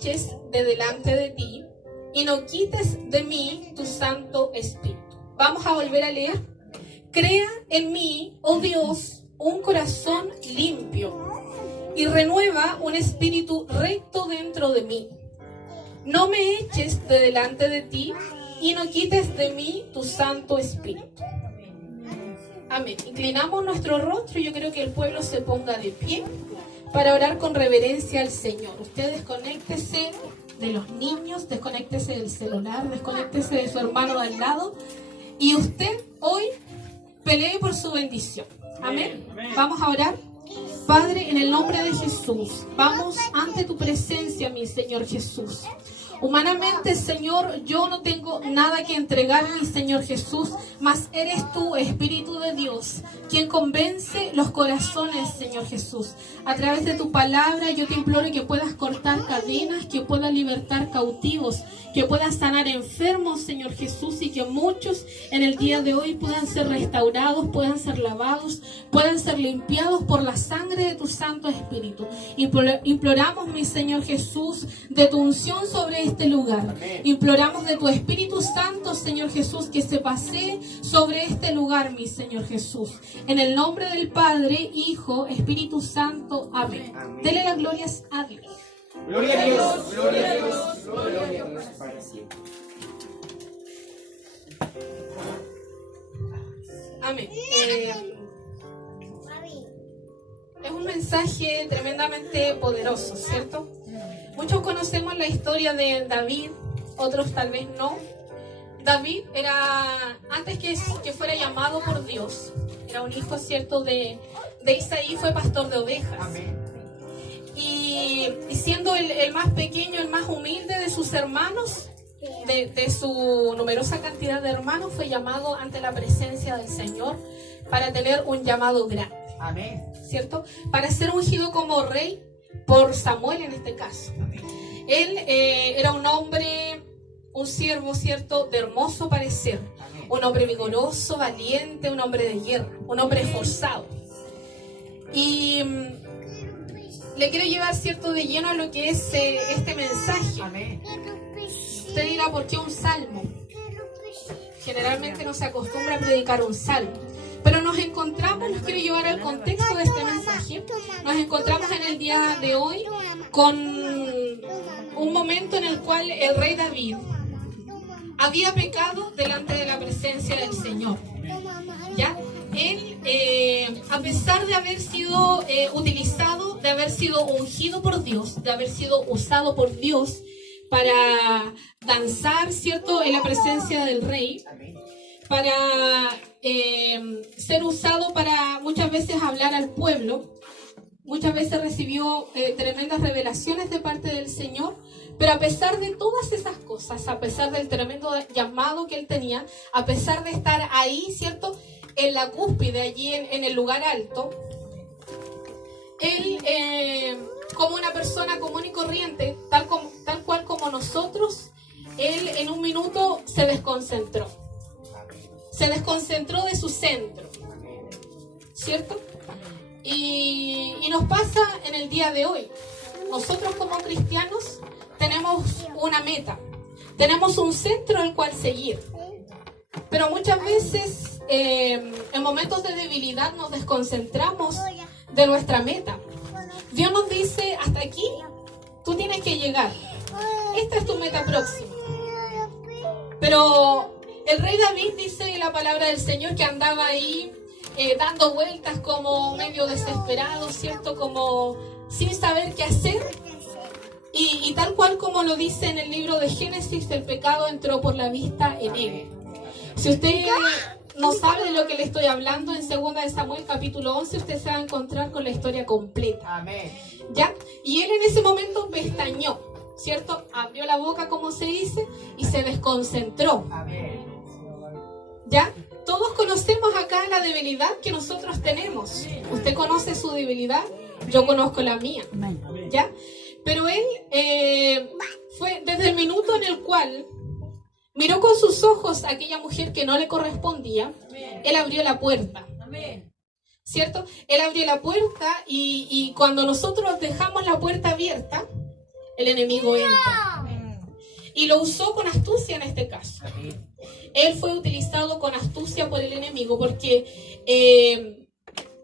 eches de delante de ti y no quites de mí tu Santo Espíritu. Vamos a volver a leer. Crea en mí, oh Dios, un corazón limpio y renueva un espíritu recto dentro de mí. No me eches de delante de ti y no quites de mí tu Santo Espíritu. Amén. Inclinamos nuestro rostro y yo creo que el pueblo se ponga de pie para orar con reverencia al Señor. Usted desconéctese de los niños, desconéctese del celular, desconéctese de su hermano de al lado y usted hoy pelee por su bendición. Amén. Vamos a orar. Padre, en el nombre de Jesús, vamos ante tu presencia, mi Señor Jesús. Humanamente, Señor, yo no tengo nada que entregar, mi Señor Jesús, mas eres tú, Espíritu de Dios, quien convence los corazones, Señor Jesús. A través de tu palabra, yo te imploro que puedas cortar cadenas, que puedas libertar cautivos, que puedas sanar enfermos, Señor Jesús, y que muchos en el día de hoy puedan ser restaurados, puedan ser lavados, puedan ser limpiados por la sangre de tu Santo Espíritu. Imploramos, mi Señor Jesús, de tu unción sobre este lugar. Imploramos de tu Espíritu Santo, Señor Jesús, que se pasee sobre este lugar, mi Señor Jesús. En el nombre del Padre, Hijo, Espíritu Santo. Amén. Dele las glorias a Dios. Gloria a Dios, gloria a Dios, gloria a Dios para siempre. Amén. Es un mensaje tremendamente poderoso, ¿cierto? Muchos conocemos la historia de David, otros tal vez no. David era, antes que fuera llamado por Dios, era un hijo, ¿cierto?, de Isaí, fue pastor de ovejas. Amén. Y siendo el más pequeño, el más humilde de sus hermanos, de su numerosa cantidad de hermanos, fue llamado ante la presencia del Señor para tener un llamado grande. Amén. ¿Cierto? Para ser ungido como rey por Samuel en este caso. Él era un hombre, un siervo, ¿cierto?, de hermoso parecer. Un hombre vigoroso, valiente, un hombre de guerra, un hombre esforzado. Y le quiero llevar, ¿cierto?, de lleno a lo que es este mensaje. Amén. Usted dirá, ¿por qué un salmo? Generalmente no se acostumbra a predicar un salmo. Pero nos encontramos, los quiero llevar al contexto de este mensaje, nos encontramos en el día de hoy con un momento en el cual el rey David había pecado delante de la presencia del Señor. ¿Ya? Él, a pesar de haber sido utilizado, de haber sido ungido por Dios, de haber sido usado por Dios para danzar, ¿cierto?, en la presencia del rey, para ser usado para muchas veces hablar al pueblo, muchas veces recibió tremendas revelaciones de parte del Señor, pero a pesar de todas esas cosas, a pesar del tremendo llamado que él tenía, a pesar de estar ahí, ¿cierto?, en la cúspide, allí en el lugar alto, él, como una persona común y corriente, tal cual como nosotros, él en un minuto se desconcentró. Se desconcentró de su centro, ¿cierto? Y nos pasa en el día de hoy. Nosotros como cristianos tenemos una meta, tenemos un centro al cual seguir. Pero muchas veces en momentos de debilidad nos desconcentramos de nuestra meta. Dios nos dice, hasta aquí tú tienes que llegar. Esta es tu meta próxima. Pero el rey David dice en la palabra del Señor que andaba ahí dando vueltas como medio desesperado, ¿cierto? Como sin saber qué hacer. Y tal cual como lo dice en el libro de Génesis, el pecado entró por la vista en él. Si usted no sabe de lo que le estoy hablando, en 2 de Samuel capítulo 11, usted se va a encontrar con la historia completa. Amén. ¿Ya? Y él en ese momento pestañeó, ¿cierto? Abrió la boca, como se dice, y se desconcentró. Amén. ¿Ya? Todos conocemos acá la debilidad que nosotros tenemos. Usted conoce su debilidad, yo conozco la mía. ¿Ya? Pero él fue desde el minuto en el cual miró con sus ojos a aquella mujer que no le correspondía, él abrió la puerta. ¿Cierto? Él abrió la puerta y cuando nosotros dejamos la puerta abierta, el enemigo entra. Y lo usó con astucia en este caso. Él fue utilizado con astucia por el enemigo porque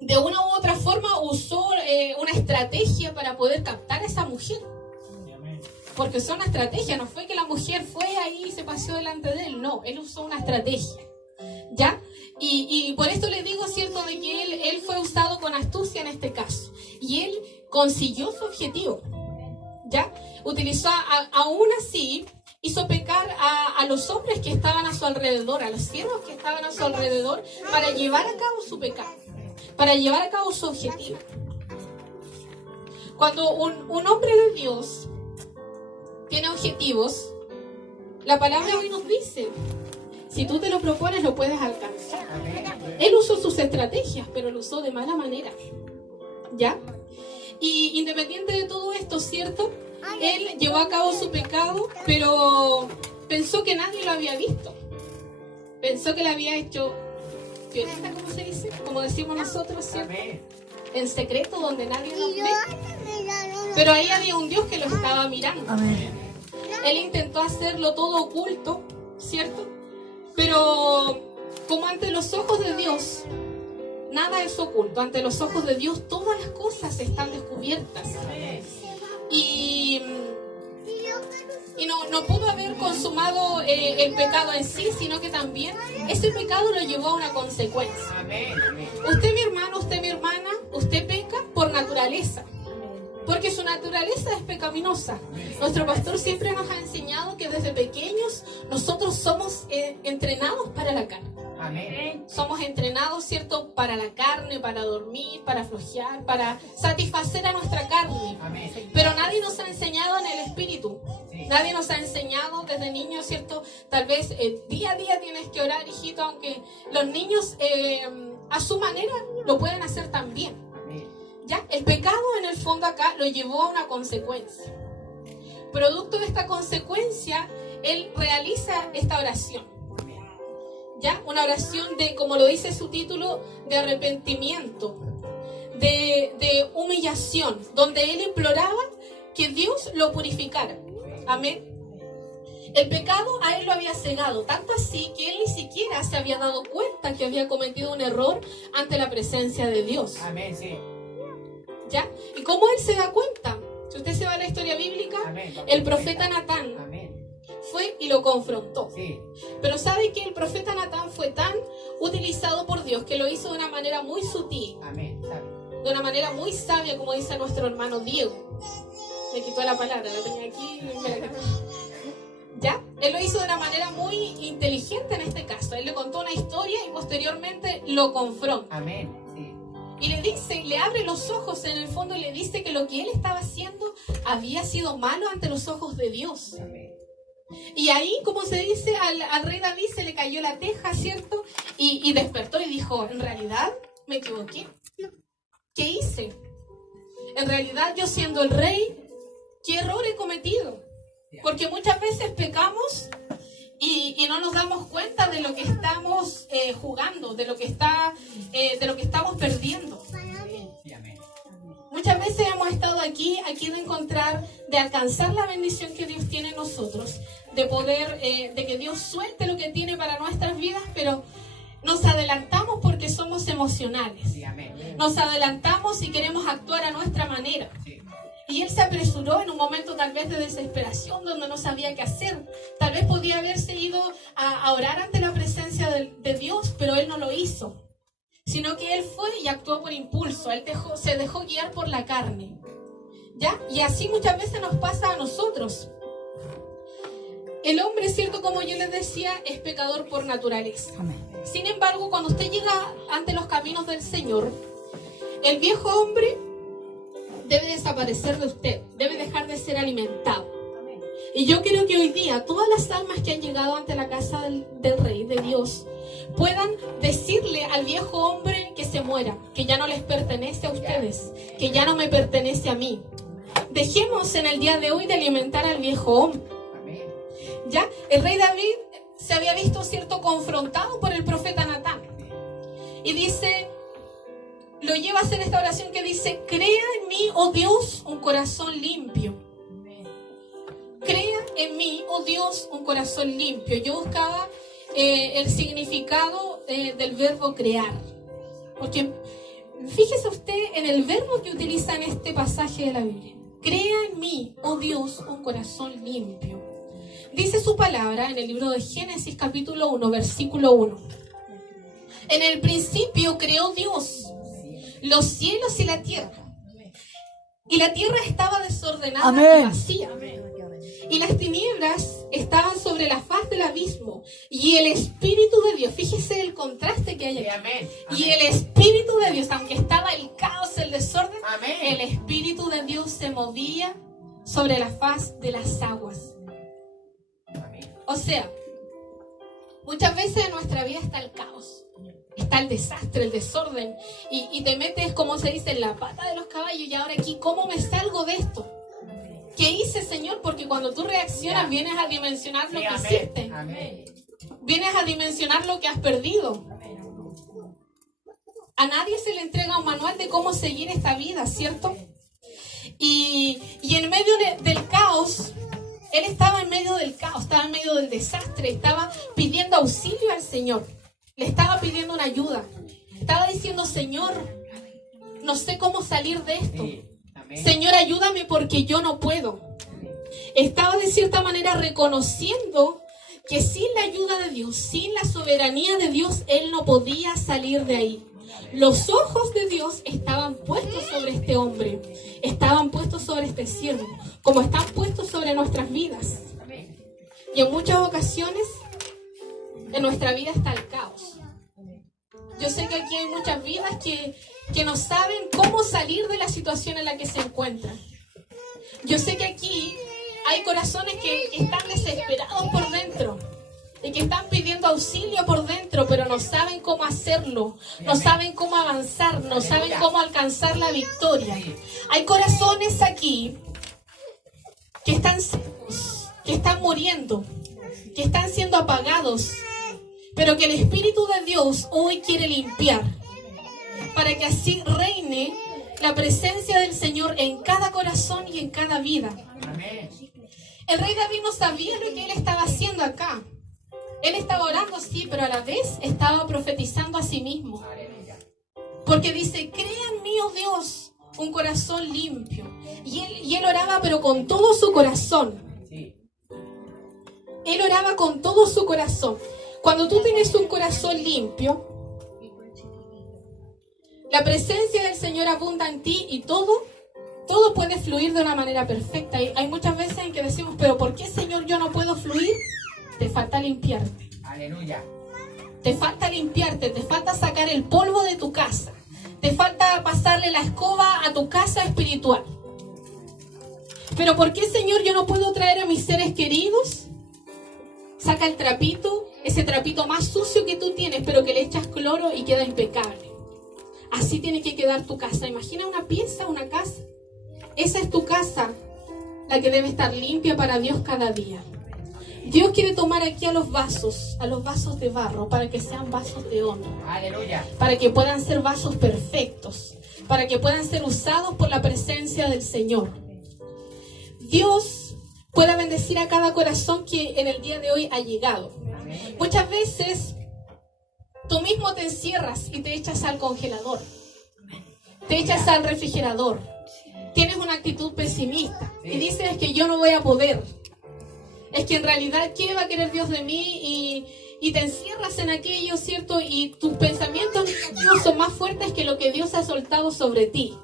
de una u otra forma usó una estrategia para poder captar a esa mujer. Porque usó una estrategia, no fue que la mujer fue ahí y se paseó delante de él, no, él usó una estrategia. ¿Ya? Y por esto le digo, ¿cierto?, de que él fue usado con astucia en este caso. Y él consiguió su objetivo. ¿Ya? Utilizó, aún así, hizo pecar a los hombres que estaban a su alrededor, a los siervos que estaban a su alrededor, para llevar a cabo su pecado, para llevar a cabo su objetivo. Cuando un hombre de Dios tiene objetivos, la palabra hoy nos dice, si tú te lo propones, lo puedes alcanzar. Él usó sus estrategias, pero lo usó de mala manera. ¿Ya? Y independiente de todo esto, ¿cierto? Él llevó a cabo su pecado, pero pensó que nadie lo había visto. Pensó que lo había hecho violenta, ¿cómo se dice? Como decimos nosotros, ¿cierto? En secreto, donde nadie nos ve. Pero ahí había un Dios que lo estaba mirando. Él intentó hacerlo todo oculto, ¿cierto? Pero como ante los ojos de Dios, nada es oculto. Ante los ojos de Dios, todas las cosas están descubiertas. Y no pudo haber consumado el pecado en sí, sino que también ese pecado lo llevó a una consecuencia. Usted, mi hermano, usted, mi hermana, usted peca por naturaleza, porque su naturaleza es pecaminosa. Nuestro pastor siempre nos ha enseñado que desde pequeños nosotros somos entrenados para la carne. Somos entrenados, ¿cierto?, para la carne, para dormir, para flojear, para satisfacer a nuestra carne. Pero nadie nos ha enseñado en el espíritu. Nadie nos ha enseñado desde niños, ¿cierto? Tal vez día a día tienes que orar, hijito, aunque los niños a su manera lo pueden hacer también. ¿Ya? El pecado en el fondo acá lo llevó a una consecuencia. Producto de esta consecuencia, él realiza esta oración. ¿Ya? Una oración de, como lo dice su título, de arrepentimiento, de humillación, donde él imploraba que Dios lo purificara. Amén. El pecado a él lo había cegado, tanto así que él ni siquiera se había dado cuenta que había cometido un error ante la presencia de Dios. Amén, sí. ¿Ya? ¿Y cómo él se da cuenta? Si usted se va a la historia bíblica, el profeta Natán fue y lo confrontó. Sí. Pero sabe que el profeta Natán fue tan utilizado por Dios que lo hizo de una manera muy sutil. De una manera muy sabia, como dice nuestro hermano Diego. Me quitó la palabra, la tenía aquí y me la quitó. ¿Ya? Él lo hizo de una manera muy inteligente en este caso. Él le contó una historia y posteriormente lo confronta. Amén. Sí. Y le dice, le abre los ojos en el fondo y le dice que lo que él estaba haciendo había sido malo ante los ojos de Dios. Amén. Y ahí, como se dice, al rey David se le cayó la teja, ¿cierto? Y despertó y dijo, en realidad me equivoqué. ¿Qué hice? En realidad yo siendo el rey, ¿qué error he cometido? Porque muchas veces pecamos y no nos damos cuenta de lo que estamos jugando, de lo que estamos perdiendo. Muchas veces hemos estado aquí de encontrar, de alcanzar la bendición que Dios tiene en nosotros, de poder, de que Dios suelte lo que tiene para nuestras vidas, pero nos adelantamos porque somos emocionales. Nos adelantamos y queremos actuar a nuestra manera. Y él se apresuró en un momento tal vez de desesperación, donde no sabía qué hacer. Tal vez podía haberse ido a orar ante la presencia de Dios, pero él no lo hizo. Sino que él fue y actuó por impulso. Él se dejó guiar por la carne. ¿Ya? Y así muchas veces nos pasa a nosotros. El hombre, cierto, como yo les decía, es pecador por naturaleza. Amén. Sin embargo, cuando usted llega ante los caminos del Señor, el viejo hombre debe desaparecer de usted, debe dejar de ser alimentado. Y yo creo que hoy día todas las almas que han llegado ante la casa del Rey, de Dios, puedan decirle al viejo hombre que se muera, que ya no les pertenece a ustedes, que ya no me pertenece a mí. Dejemos en el día de hoy de alimentar al viejo hombre. ¿Ya? El rey David se había visto, cierto, confrontado por el profeta Natán. Y dice, lo lleva a hacer esta oración que dice, crea en mí, oh Dios, un corazón limpio. en mí, oh Dios, un corazón limpio. Yo buscaba el significado del verbo crear. Porque fíjese usted en el verbo que utiliza en este pasaje de la Biblia. Crea en mí, oh Dios, un corazón limpio. Dice su palabra en el libro de Génesis capítulo 1, versículo 1. En el principio creó Dios los cielos y la tierra. Y la tierra estaba desordenada y vacía. Y las tinieblas estaban sobre la faz del abismo. Y el Espíritu de Dios, fíjese el contraste que hay aquí. Y el Espíritu de Dios, aunque estaba el caos, el desorden, el Espíritu de Dios se movía sobre la faz de las aguas. O sea, muchas veces en nuestra vida está el caos. Está el desastre, el desorden. Y te metes, como se dice, en la pata de los caballos. Y ahora aquí, ¿cómo me salgo de esto? ¿Qué hice, Señor? Porque cuando tú reaccionas, vienes a dimensionar lo que hiciste. Vienes a dimensionar lo que has perdido. A nadie se le entrega un manual de cómo seguir esta vida, ¿cierto? Y en medio del caos, él estaba en medio del caos, estaba en medio del desastre, estaba pidiendo auxilio al Señor. Le estaba pidiendo una ayuda. Estaba diciendo, Señor, no sé cómo salir de esto. Señor, ayúdame porque yo no puedo. Estaba de cierta manera reconociendo que sin la ayuda de Dios, sin la soberanía de Dios, él no podía salir de ahí. Los ojos de Dios estaban puestos sobre este hombre, estaban puestos sobre este siervo, como están puestos sobre nuestras vidas. Y en muchas ocasiones, en nuestra vida está el caos. Yo sé que aquí hay muchas vidas que no saben cómo salir de la situación en la que se encuentran. Yo sé que aquí hay corazones que están desesperados por dentro y que están pidiendo auxilio por dentro, pero no saben cómo hacerlo, no saben cómo avanzar, no saben cómo alcanzar la victoria. Hay corazones aquí que están secos, que están muriendo, que están siendo apagados, pero que el Espíritu de Dios hoy quiere limpiar, para que así reine la presencia del Señor en cada corazón y en cada vida. El rey David no sabía lo que él estaba haciendo acá. Él estaba orando, sí, pero a la vez estaba profetizando a sí mismo. Porque dice, crea en mí, oh Dios, un corazón limpio. Y él oraba, pero con todo su corazón. Él oraba con todo su corazón. Cuando tú tienes un corazón limpio, la presencia del Señor abunda en ti y todo puede fluir de una manera perfecta. Hay muchas veces en que decimos, pero ¿por qué, Señor, yo no puedo fluir? Te falta limpiarte. Aleluya. Te falta limpiarte, te falta sacar el polvo de tu casa. Te falta pasarle la escoba a tu casa espiritual. Pero ¿por qué, Señor, yo no puedo traer a mis seres queridos? Saca el trapito, ese trapito más sucio que tú tienes, pero que le echas cloro y queda impecable. Así tiene que quedar tu casa. Imagina una pieza, una casa. Esa es tu casa, la que debe estar limpia para Dios cada día. Dios quiere tomar aquí a los vasos de barro, para que sean vasos de honra. Aleluya. Para que puedan ser vasos perfectos, para que puedan ser usados por la presencia del Señor. Dios pueda bendecir a cada corazón que en el día de hoy ha llegado. Muchas veces tú mismo te encierras y te echas al congelador, te echas al refrigerador, tienes una actitud pesimista y dices que yo no voy a poder, es que en realidad ¿qué va a querer Dios de mí? Y te encierras en aquello, ¿cierto? Y tus pensamientos negativos son más fuertes que lo que Dios ha soltado sobre ti.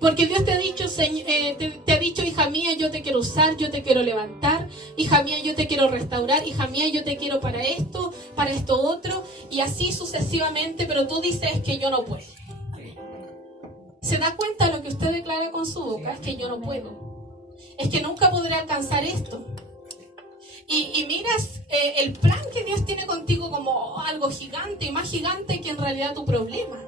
Porque Dios te ha dicho, te ha dicho, hija mía, yo te quiero usar, yo te quiero levantar, hija mía, yo te quiero restaurar, hija mía, yo te quiero para esto otro, y así sucesivamente, pero tú dices que yo no puedo. ¿Se da cuenta de lo que usted declara con su boca? Es que yo no puedo. Es que nunca podré alcanzar esto. Y miras el plan que Dios tiene contigo como algo gigante, y más gigante que en realidad tu problema.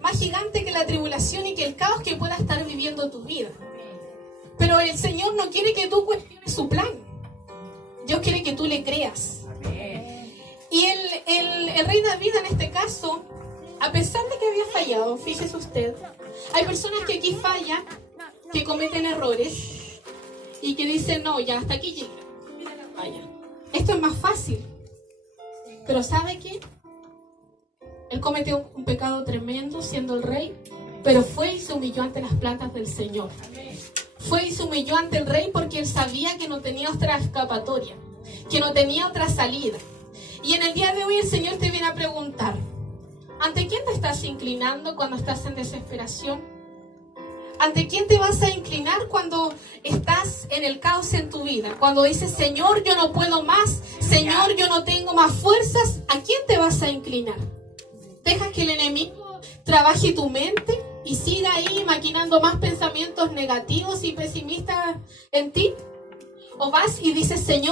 Más gigante que la tribulación y que el caos que pueda estar viviendo tu vida. Pero el Señor no quiere que tú cuestiones su plan. Dios quiere que tú le creas. Y el rey David en este caso, a pesar de que había fallado, fíjese usted, hay personas que aquí fallan, que cometen errores y que dicen, no, ya hasta aquí llega. Esto es más fácil. Pero ¿sabe qué? Él cometió un pecado tremendo siendo el rey, pero fue y se humilló ante las plantas del Señor. Fue y se humilló ante el rey porque él sabía que no tenía otra escapatoria, que no tenía otra salida. Y en el día de hoy el Señor te viene a preguntar, ¿ante quién te estás inclinando cuando estás en desesperación? ¿Ante quién te vas a inclinar cuando estás en el caos en tu vida? Cuando dices, Señor, yo no puedo más, Señor, yo no tengo más fuerzas, ¿a quién te vas a inclinar? ¿Dejas que el enemigo trabaje tu mente y siga ahí maquinando más pensamientos negativos y pesimistas en ti? ¿O vas y dices, Señor,